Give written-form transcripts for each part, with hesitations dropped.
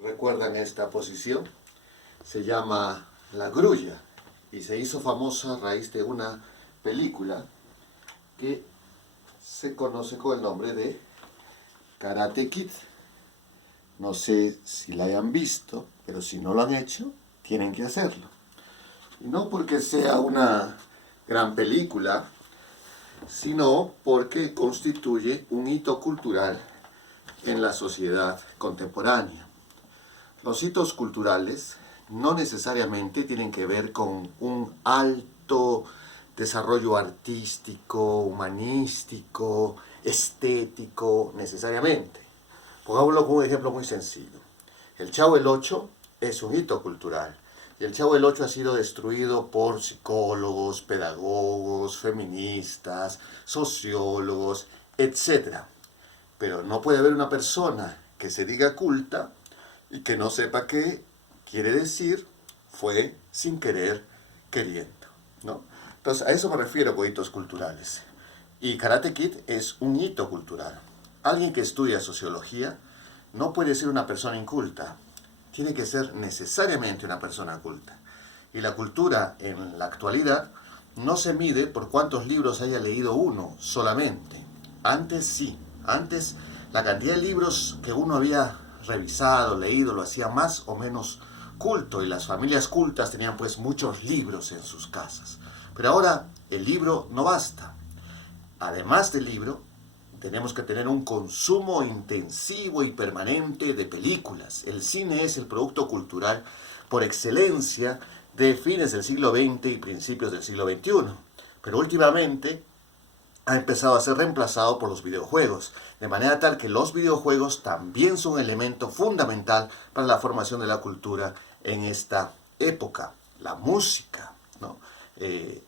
recuerdan esta posición, se llama la grulla y se hizo famosa a raíz de una película que se conoce con el nombre de Karate Kid. No sé si la hayan visto, pero si no lo han hecho, tienen que hacerlo. Y no porque sea una gran película, sino porque constituye un hito cultural en la sociedad contemporánea. Los hitos culturales no necesariamente tienen que ver con un alto desarrollo artístico, humanístico, estético, necesariamente. Pongámoslo con un ejemplo muy sencillo. El Chavo del Ocho es un hito cultural. Y el Chavo del Ocho ha sido destruido por psicólogos, pedagogos, feministas, sociólogos, etc. Pero no puede haber una persona que se diga culta y que no sepa qué quiere decir fue sin querer queriendo, ¿no? Entonces, a eso me refiero con hitos culturales. Y Karate Kid es un hito cultural. Alguien que estudia sociología no puede ser una persona inculta. Tiene que ser necesariamente una persona culta. Y la cultura en la actualidad no se mide por cuántos libros haya leído uno solamente. Antes sí. Antes la cantidad de libros que uno había revisado, leído, lo hacía más o menos culto. Y las familias cultas tenían pues muchos libros en sus casas. Pero ahora el libro no basta. Además del libro, tenemos que tener un consumo intensivo y permanente de películas. El cine es el producto cultural por excelencia de fines del siglo XX y principios del siglo XXI. Pero últimamente ha empezado a ser reemplazado por los videojuegos, de manera tal que los videojuegos también son un elemento fundamental para la formación de la cultura en esta época. La música, ¿no?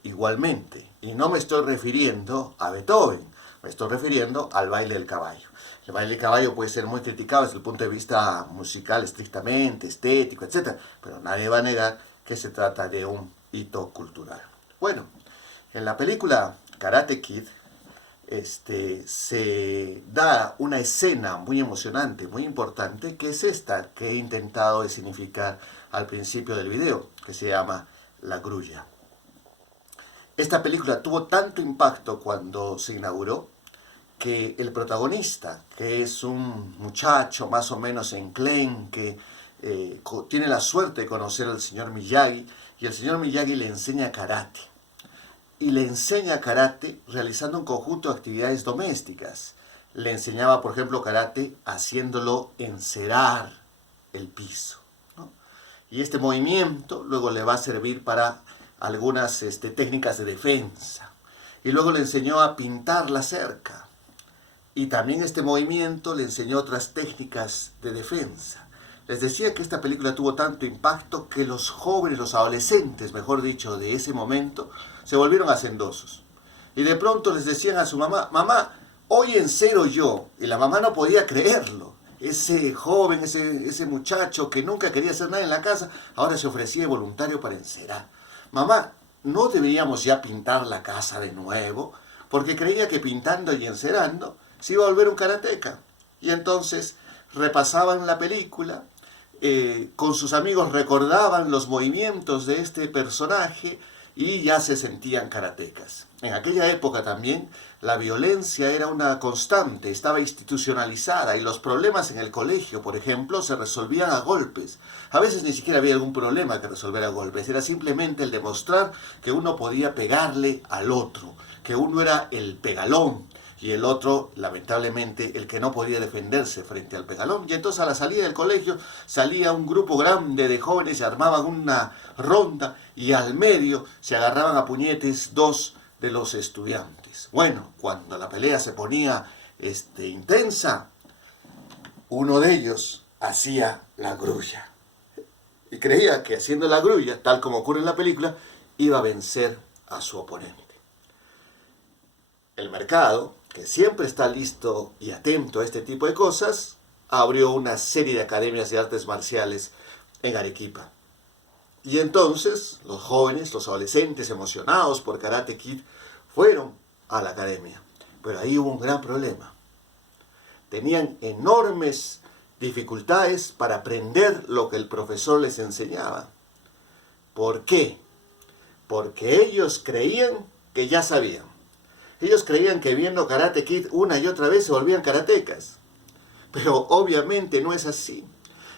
Igualmente. Y no me estoy refiriendo a Beethoven, me estoy refiriendo al baile del caballo. El baile del caballo puede ser muy criticado desde el punto de vista musical estrictamente, estético, etc. Pero nadie va a negar que se trata de un hito cultural. Bueno, en la película Karate Kid se da una escena muy emocionante, muy importante, que es esta que he intentado significar al principio del video, que se llama La Grulla. Esta película tuvo tanto impacto cuando se inauguró que el protagonista, que es un muchacho más o menos enclenque, tiene la suerte de conocer al señor Miyagi, y el señor Miyagi le enseña karate. Y le enseña karate realizando un conjunto de actividades domésticas. Le enseñaba, por ejemplo, karate haciéndolo encerar el piso, ¿no? Y este movimiento luego le va a servir para algunas técnicas de defensa. Y luego le enseñó a pintar la cerca. Y también este movimiento le enseñó otras técnicas de defensa. Les decía que esta película tuvo tanto impacto que los jóvenes, los adolescentes, mejor dicho, de ese momento, se volvieron hacendosos. Y de pronto les decían a su mamá, mamá, hoy encero yo. Y la mamá no podía creerlo. Ese joven, ese muchacho que nunca quería hacer nada en la casa, ahora se ofrecía voluntario para encerar. Mamá, ¿no deberíamos ya pintar la casa de nuevo? Porque creía que pintando y encerando se iba a volver un karateca. Y entonces repasaban la película, con sus amigos recordaban los movimientos de este personaje y ya se sentían karatecas. En aquella época también la violencia era una constante, estaba institucionalizada y los problemas en el colegio, por ejemplo, se resolvían a golpes. A veces ni siquiera había algún problema que resolver a golpes, era simplemente el demostrar que uno podía pegarle al otro, que uno era el pegalón y el otro, lamentablemente, el que no podía defenderse frente al pegalón. Y entonces a la salida del colegio salía un grupo grande de jóvenes, se armaban una ronda y al medio se agarraban a puñetes dos de los estudiantes. Bueno, cuando la pelea se ponía intensa, uno de ellos hacía la grulla. Y creía que haciendo la grulla, tal como ocurre en la película, iba a vencer a su oponente. El mercado, que siempre está listo y atento a este tipo de cosas, abrió una serie de academias de artes marciales en Arequipa. Y entonces los jóvenes, los adolescentes emocionados por Karate Kid, fueron a la academia. Pero ahí hubo un gran problema. Tenían enormes dificultades para aprender lo que el profesor les enseñaba. ¿Por qué? Porque ellos creían que ya sabían. Ellos creían que viendo Karate Kid una y otra vez se volvían karatecas. Pero obviamente no es así.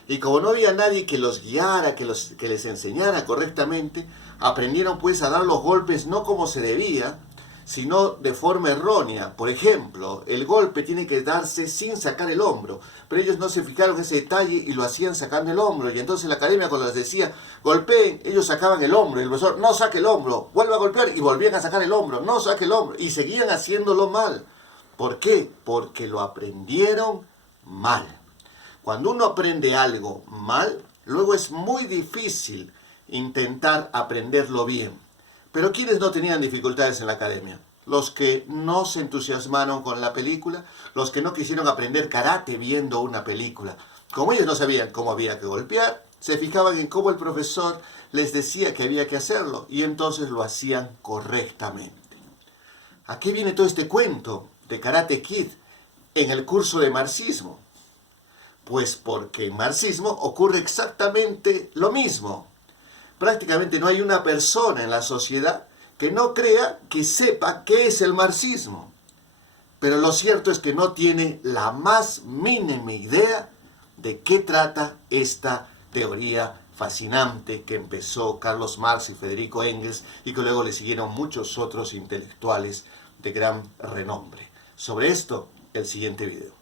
Y como no había nadie que los guiara, que les enseñara correctamente, aprendieron pues a dar los golpes no como se debía, sino de forma errónea. Por ejemplo, el golpe tiene que darse sin sacar el hombro, pero ellos no se fijaron en ese detalle y lo hacían sacando el hombro. Y entonces la academia, cuando les decía golpeen, ellos sacaban el hombro y el profesor no saque el hombro, vuelve a golpear y volvían a sacar el hombro, no saque el hombro, y seguían haciéndolo mal. ¿Por qué? Porque lo aprendieron mal. Cuando uno aprende algo mal, luego es muy difícil intentar aprenderlo bien. Pero ¿quiénes no tenían dificultades en la academia? Los que no se entusiasmaron con la película, los que no quisieron aprender karate viendo una película. Como ellos no sabían cómo había que golpear, se fijaban en cómo el profesor les decía que había que hacerlo y entonces lo hacían correctamente. ¿A qué viene todo este cuento de Karate Kid en el curso de marxismo? Pues porque en marxismo ocurre exactamente lo mismo. Prácticamente no hay una persona en la sociedad que no crea que sepa qué es el marxismo. Pero lo cierto es que no tiene la más mínima idea de qué trata esta teoría fascinante que empezó Carlos Marx y Federico Engels y que luego le siguieron muchos otros intelectuales de gran renombre. Sobre esto, el siguiente video.